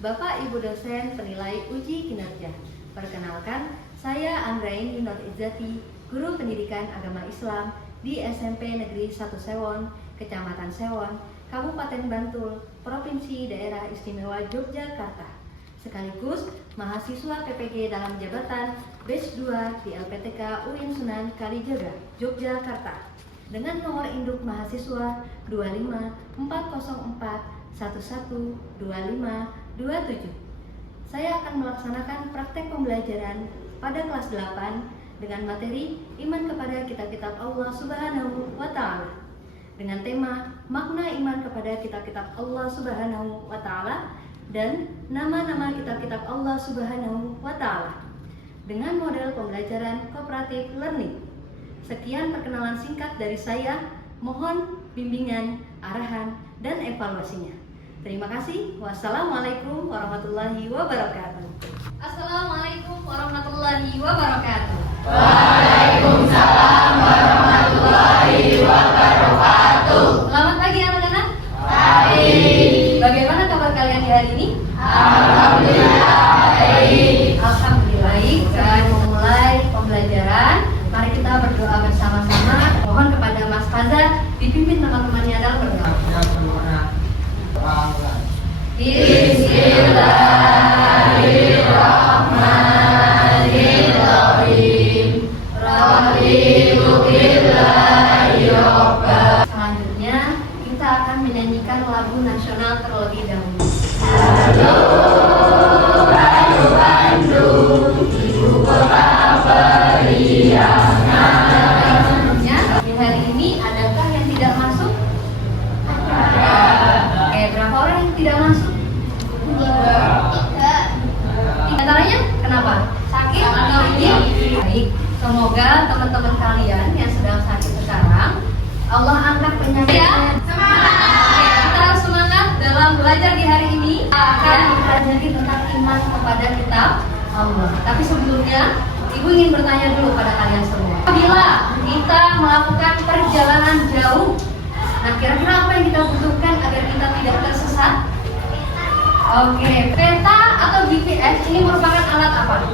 Bapak Ibu dosen penilai uji kinerja. Perkenalkan, saya Andraini Nur Izzati, guru pendidikan agama Islam di SMP Negeri 1 Sewon, Kecamatan Sewon, Kabupaten Bantul, Provinsi Daerah Istimewa Yogyakarta. Sekaligus mahasiswa PPG dalam jabatan Batch 2 di LPTK UIN Sunan Kalijaga, Yogyakarta. Dengan nomor induk mahasiswa 2540411257. Saya akan melaksanakan praktek pembelajaran pada kelas 8 dengan materi iman kepada kitab-kitab Allah Subhanahu wa Ta'ala. Dengan tema makna iman kepada kitab-kitab Allah Subhanahu wa Ta'ala dan nama-nama kitab-kitab Allah Subhanahu wa Ta'ala. Dengan model pembelajaran cooperative learning. Sekian perkenalan singkat dari saya. Mohon bimbingan, arahan, dan evaluasinya. Terima kasih. Wassalamualaikum warahmatullahi wabarakatuh. Assalamualaikum warahmatullahi wabarakatuh. Waalaikumsalam warahmatullahi wabarakatuh. Selamat pagi anak-anak. Baik. Bagaimana kabar kalian di hari ini? Alhamdulillah baik. Alhamdulillah baik. Dan memulai pembelajaran, mari kita berdoa bersama-sama. Mohon kepada Mas Faza dipimpin teman-temannya dalam berdoa. Bismillahirrahmanirrahim. Selanjutnya kita akan menyanyikan lagu nasional terlebih dahulu. Halo Bandung, ibu kota periangan. Selanjutnya di hari ini adakah yang tidak masuk? Berapa orang yang tidak masuk? 3. Antaranya kenapa? Sakit atau ini? Baik. Semoga teman-teman kalian yang sedang sakit sekarang Allah angkat penyakitnya. Semangat. Kita harus semangat dalam belajar di hari ini. Akan mempelajari tentang iman kepada kitab Allah. Tapi sebelumnya Ibu ingin bertanya dulu pada kalian semua. Bila kita melakukan perjalanan jauh, nah kira-kira apa yang kita butuhkan agar kita tidak tersesat? Oke, peta atau GPS ini merupakan alat apa?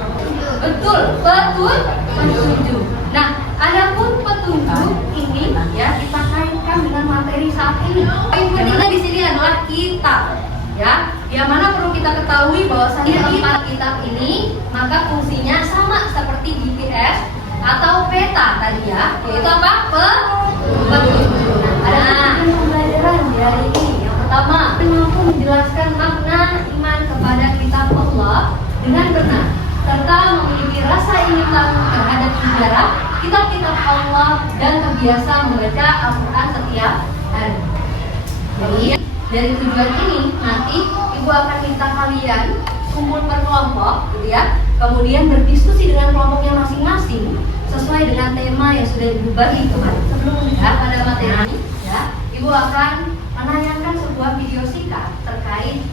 Betul, petunjuk. Nah, adapun petunjuk ini ya kita kaitkan dengan materi saat ini. Poin pentingnya di sini adalah kitab, ya. Yang mana perlu kita ketahui bahwasanya kitab ini maka fungsinya sama seperti GPS atau peta tadi ya, yaitu apa? Petunjuk. Ada pembelajaran di hari ini. Yang pertama, mampu menjelaskan makna iman kepada kitab Allah dengan benar, serta memiliki rasa ingin tahu terhadap sejarah kitab-kitab Allah dan terbiasa membaca Al-Quran setiap hari. Jadi dari tujuan ini nanti Ibu akan minta kalian kumpul per kelompok, gitu ya. Kemudian berdiskusi dengan kelompoknya masing-masing sesuai dengan tema yang sudah Ibu bagi kemarin. Sebelumnya pada materi, ya, Ibu akan menayangkan sebuah video singkat terkait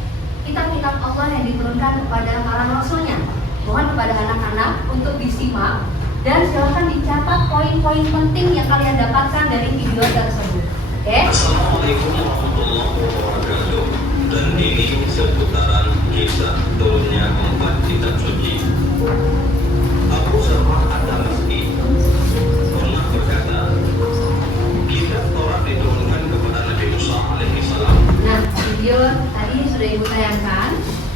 kitab-kitab Allah yang diturunkan kepada para rasulnya. Mohon kepada anak-anak untuk disimak dan silakan dicatat poin-poin penting yang kalian dapatkan dari video tersebut. Oke? Assalamualaikum warahmatullahi wabarakatuh. Dan ini seputaran kisah turunnya 4 kitab suci. Abu Salmah Ad-Damaski pernah berkata, kitab Taurat diturunkan kepada Nabi Musa alaihi salam. Nah, video tadi sudah Ibu tayangkan.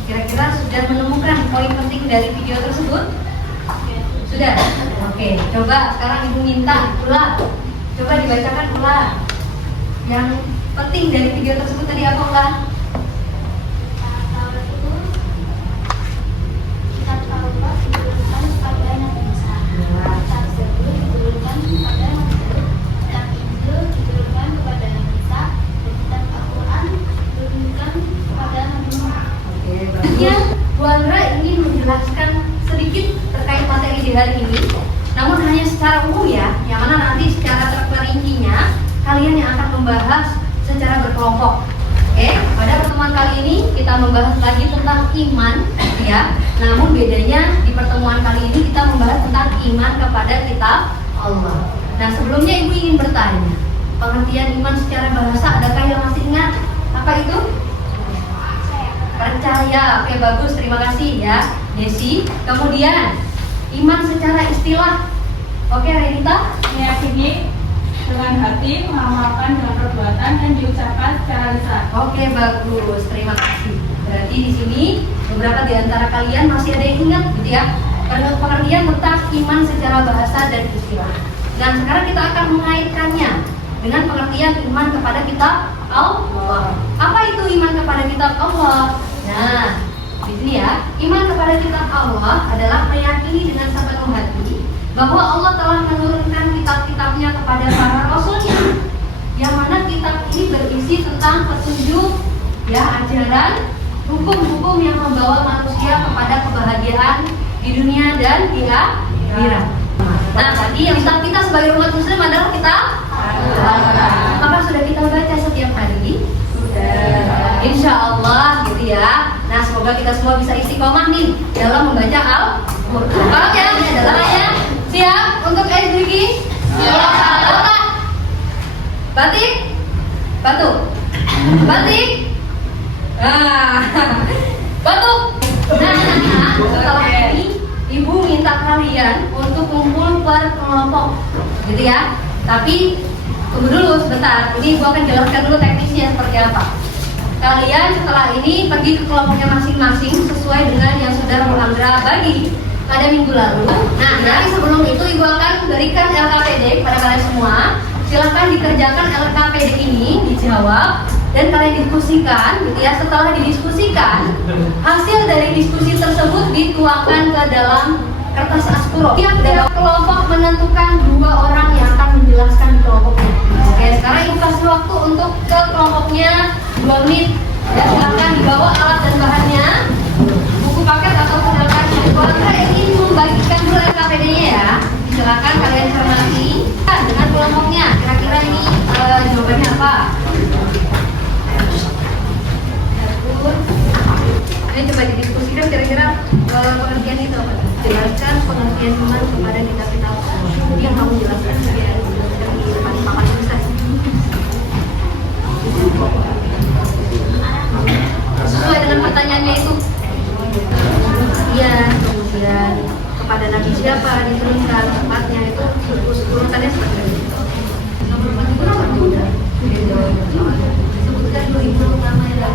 Kira-kira sudah menemukan poin penting dari video tersebut? Sudah? Oke, coba sekarang Ibu minta ulang. Coba dibacakan ulang. Yang penting dari video tersebut tadi apa ulang? Kitab Taurat diturunkan kepada Nabi Musa. Kitab Zabur diturunkan kepada Nabi Daud. Kitab Injil diturunkan kepada Nabi Isa. Dan kitab Al-Quran diturunkan kepada Nabi Muhammad. Oke, bagus. Bu Andra ingin menjelaskan sedikit terkait materi di hari ini, namun hanya secara umum ya, yang mana nanti secara terperincinya kalian yang akan membahas secara berkelompok. Oke, pada pertemuan kali ini kita membahas lagi tentang iman, ya. Namun bedanya di pertemuan kali ini kita membahas tentang iman kepada kitab Allah. Nah, sebelumnya Ibu ingin bertanya, pengertian iman secara bahasa adakah yang masih ingat? Apa itu? percaya. Oke, bagus, terima kasih ya Desi. Kemudian iman secara istilah. Oke, Renita. Meyakini dengan hati, mengamalkan dengan perbuatan, dan diucapkan secara lisan. Oke, bagus, terima kasih. Berarti di sini beberapa di antara kalian masih ada yang ingat gitu ya pengertian tentang iman secara bahasa dan istilah. Dan sekarang kita akan mengaitkannya dengan pengertian iman kepada kitab Allah. Apa itu iman kepada kitab Allah? Nah, di sini ya, iman kepada kitab Allah adalah meyakini dengan sepenuh hati bahwa Allah telah menurunkan kitab-kitabnya kepada para rasulnya, yang mana kitab ini berisi tentang petunjuk, ya, ajaran, hukum-hukum yang membawa manusia kepada kebahagiaan di dunia dan di akhirat. Nah, tadi yang kita sebagai umat muslim adalah kitab Allah. Apakah sudah kita baca setiap hari? Sudah. Insya Allah gitu ya. Nah, semoga kita semua bisa istiqomah nih dalam membaca Al-Quran. Kalau ya, adalah ayat. Siap untuk SDG? Siap. Batik? Batuk? Batik? Batuk. Nah, setelah ini Ibu minta kalian untuk kumpul per kelompok, gitu ya. Tapi tunggu dulu sebentar. Ini Ibu akan jelaskan dulu teknisnya seperti apa. Kalian setelah ini pergi ke kelompoknya masing-masing sesuai dengan yang saudara Muhammadra bagi pada minggu lalu. Nah, dari sebelum itu Ibu akan berikan LKPD kepada kalian semua. Silahkan dikerjakan LKPD ini, dijawab dan kalian diskusikan, gitu ya. Setelah didiskusikan, hasil dari diskusi tersebut dituangkan ke dalam kertas aspuro. Tiap kelompok menentukan 2 orang yang akan menjelaskan di kelompoknya. Oke, sekarang Ibu kasih waktu untuk ke kelompoknya 2 menit. Ya, silahkan dibawa alat dan bahannya, buku paket ataupun LKPD. Kalau kalian ingin membagikan dulu LKPD-nya ya, silakan kalian cermati dengan kelompoknya. Kira-kira ini jawabannya apa? Ini coba didiskusikan kira-kira pengertian itu apa? Jelaskan pengertian iman kepada kitab-kitab Allah. Jadi yang kamu jelaskan biar jelaskan di depan papan tulisan. Sesuai dengan pertanyaannya itu. Kemudian kepada Nabi siapa diturunkan, tempatnya itu urutannya seperti itu. Sebutkan dulu ibu pertama yang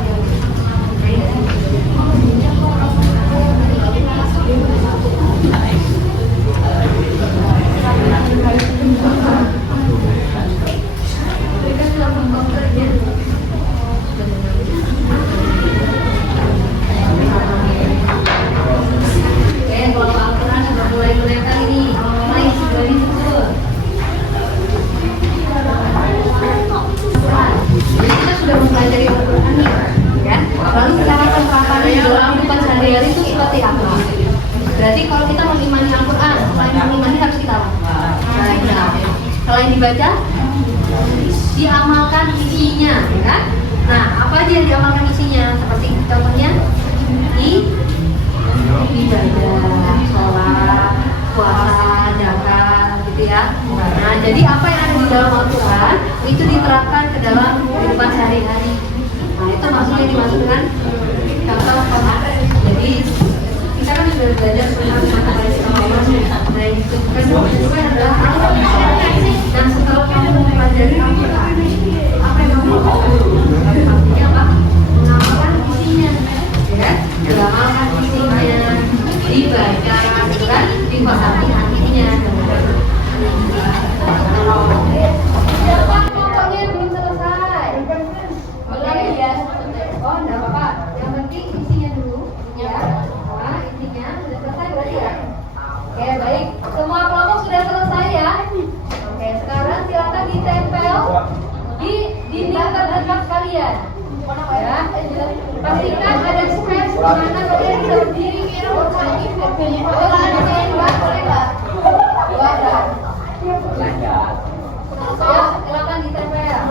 kalau Al-Quran sudah mulai kelihatan ini, mulai sudah ditutur. Jadi kita sudah mempelajari Al-Quran nih, ya. Lalu kita akan terapkan dalam kehidupan sehari-hari itu seperti apa? Berarti kalau kita mengimani Al-Quran, selain mengimani harus kita selain dibaca, diamalkan isinya, ya. Nah, apa aja yang diamalkan isinya? Seperti contohnya ibadah, sholat, puasa, zakat, gitu ya. Nah, jadi apa yang ada di dalam Al-Quran itu diterapkan ke dalam kehidupan sehari-hari. Nah, itu maksudnya dimaksud dengan contoh. Jadi kita kan sudah belajar tentang materi sama Allah. Nah, itu kan adalah dan setelah kamu mempelajari Al-Quran, apa yang kamu maksudnya apa? Mengamalkan isinya, ya, mengamalkan isinya, dibaca, gitu kan, dipahami artinya. Pokoknya belum selesai. Boleh ya? Oh, enggak apa-apa. Yang penting isinya dulu, ya. Nah, intinya sudah selesai berarti ya. Oke, baik. Semua kelompok sudah selesai ya. Oke, sekarang silakan ditempel di dinding terdekat kalian. Ya, pastikan ada space di mana kalian bisa berdiri. Kalau ada tembak, boleh nggak? Ada. Ya, silakan ditempel.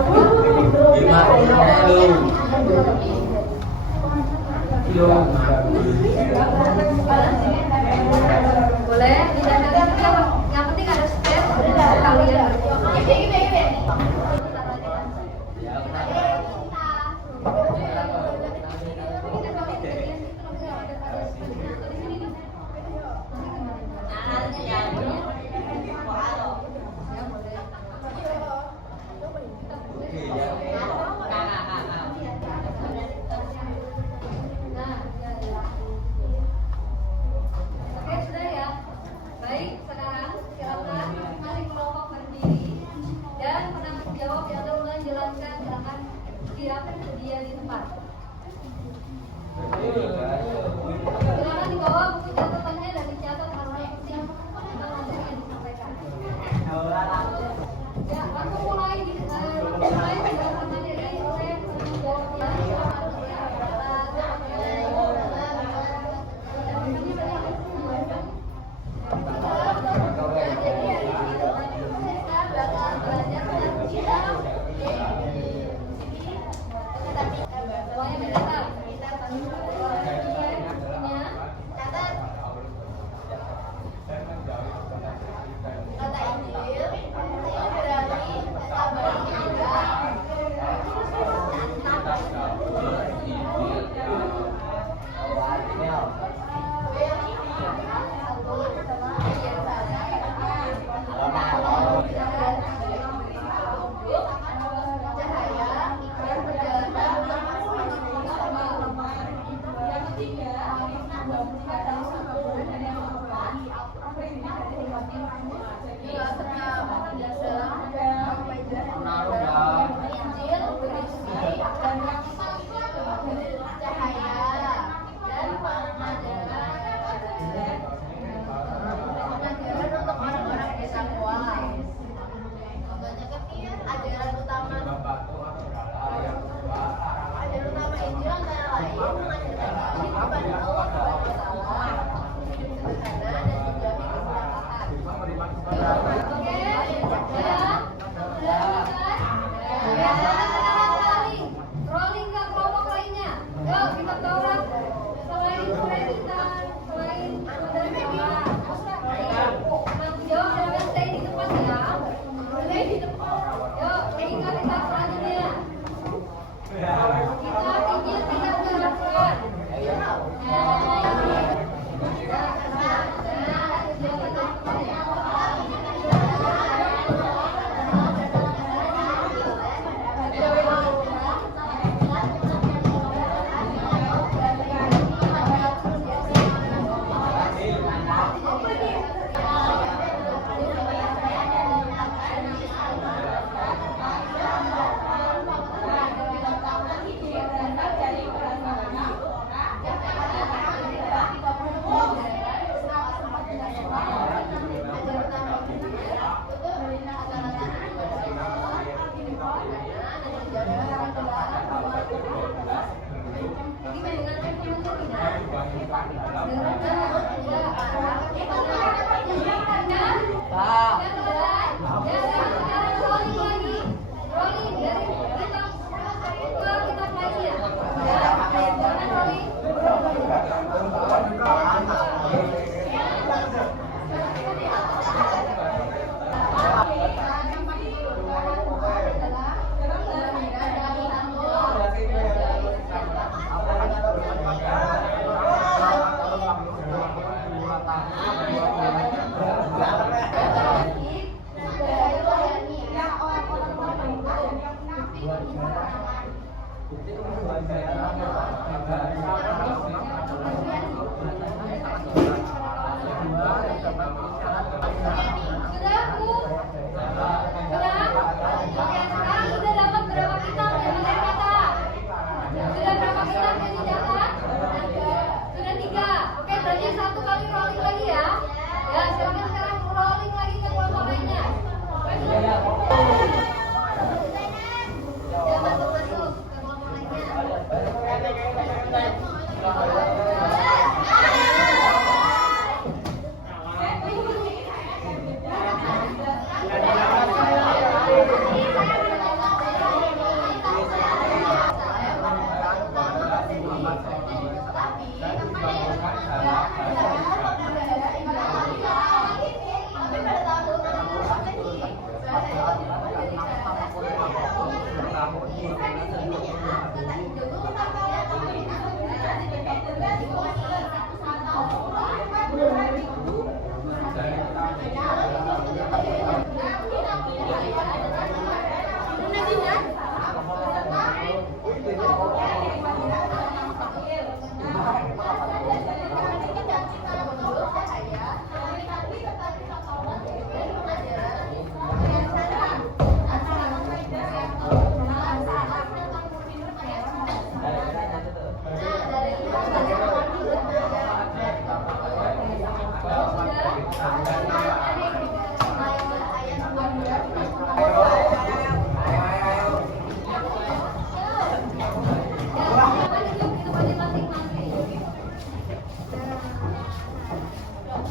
Sudah, Bu? Sudah? Oke, sekarang sudah dapat berapa kitab yang kalian catat? Sudah berapa kitab yang dicatat? Sudah 3. Oke, berarti 1 kali rolling lagi ya. Ya, silakan sekarang rolling lagi ke kelompok lainnya. Ya, masuk ke kelompok lainnya.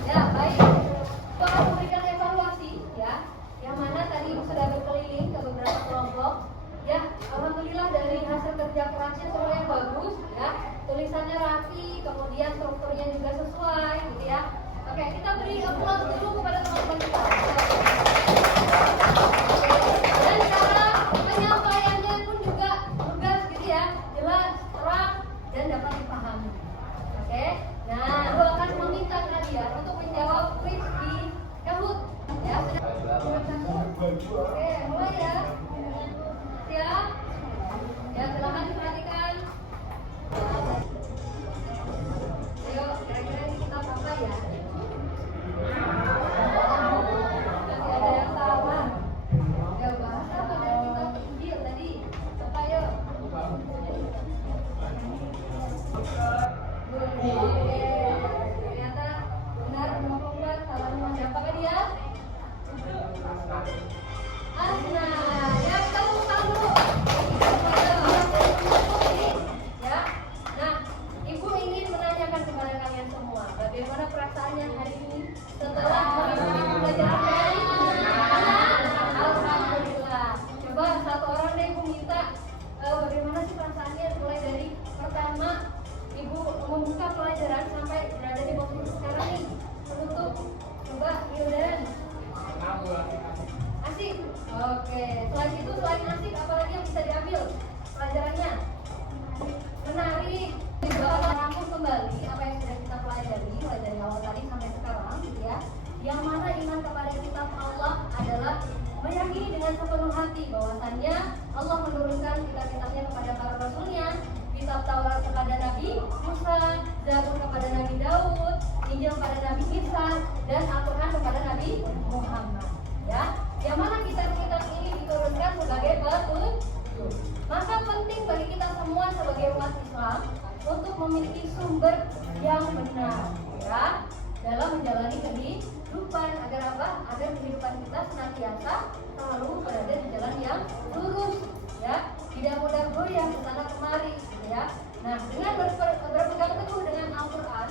Ya, baik. Kita akan memberikan evaluasi ya. Yang mana tadi Ibu sudah berkeliling ke beberapa kelompok. Ya, alhamdulillah dari hasil kerja kerasnya semuanya bagus ya. Tulisannya rapi, kemudian strukturnya juga sesuai gitu ya. Oke, kita beri aplaus dulu kepada teman-teman kita. Dan cara penyampaiannya pun juga lugas gitu ya, jelas, terang, dan dapat dipahami. Oke, nah lu akan meminta Nadia untuk menjawab quiz di Kahoot ya. Oke, mulai ya. Siap? Ya, silakan diperhatikan. Ayo, kira-kira ini kita apa ya? Masih ada yang salah. Ya, bahasa pada kita Injil tadi. Apa yuk? Ternyata benar 24, salahnya siapakah dia? Asna. Ya, kita tepuk tangan dulu. Ya. Nah, Ibu ingin menanyakan kepada kalian semua, bagaimana perasaannya hari ini setelah mengikuti pembelajaran dari Alhamdulillah. Coba satu orang deh Ibu minta bagaimana sih perasaannya mulai dari pertama Ibu membuka pelajaran sampai berada di waktu sekarang nih. Penutup. Coba Yaudan. Asik. Oke. Selain itu, selain asik, apalagi yang bisa diambil pelajarannya? Menarik. Juga merangkum kembali apa yang sudah kita pelajari mulai dari awal tadi sampai sekarang, gitu ya. Yang mana iman kepada kitab Allah adalah meyakini dengan sepenuh hati bahwasannya Allah menurunkan kitab-kitabnya kepada para rasulnya, kitab Taurat kepada Nabi Musa, Zabur kepada Nabi Daud, Injil kepada Nabi Isa, dan Al-Quran kepada Nabi Muhammad. Ya, yang mana kitab-kitab ini diturunkan sebagai petunjuk. Maka penting bagi kita semua sebagai umat Islam untuk memiliki sumber yang benar, ya, dalam menjalani kehidupan agar apa? Agar kehidupan kita senantiasa selalu berada di jalan yang lurus, ya, tidak mudah goyah ke sana kemari, ya. Nah, dengan berpegang teguh dengan Al-Quran,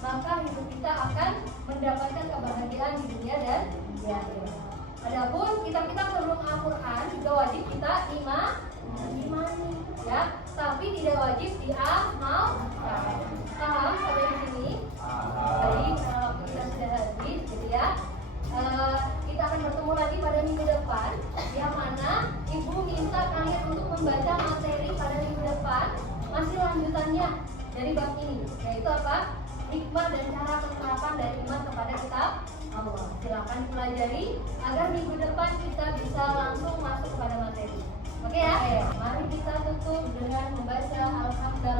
maka hidup kita akan mendapatkan kebahagiaan di dunia dan di akhirat. Adapun kitab-kitab sebelum Al-Quran juga wajib kita imani, ya, tapi tidak wajib diamalkan. Paham sampai di sini? Jadi kita sudah habis, gitu ya. Kita akan bertemu lagi pada minggu depan, yang mana Ibu minta kalian untuk membaca materi pada minggu depan, masih lanjutannya dari bab ini, yaitu apa? Hikmah dan cara penerapan dari iman kepada kitab pelajari agar minggu depan kita bisa langsung masuk pada materi. Oke ya? Mari kita tutup dengan membaca Alhamdulillah.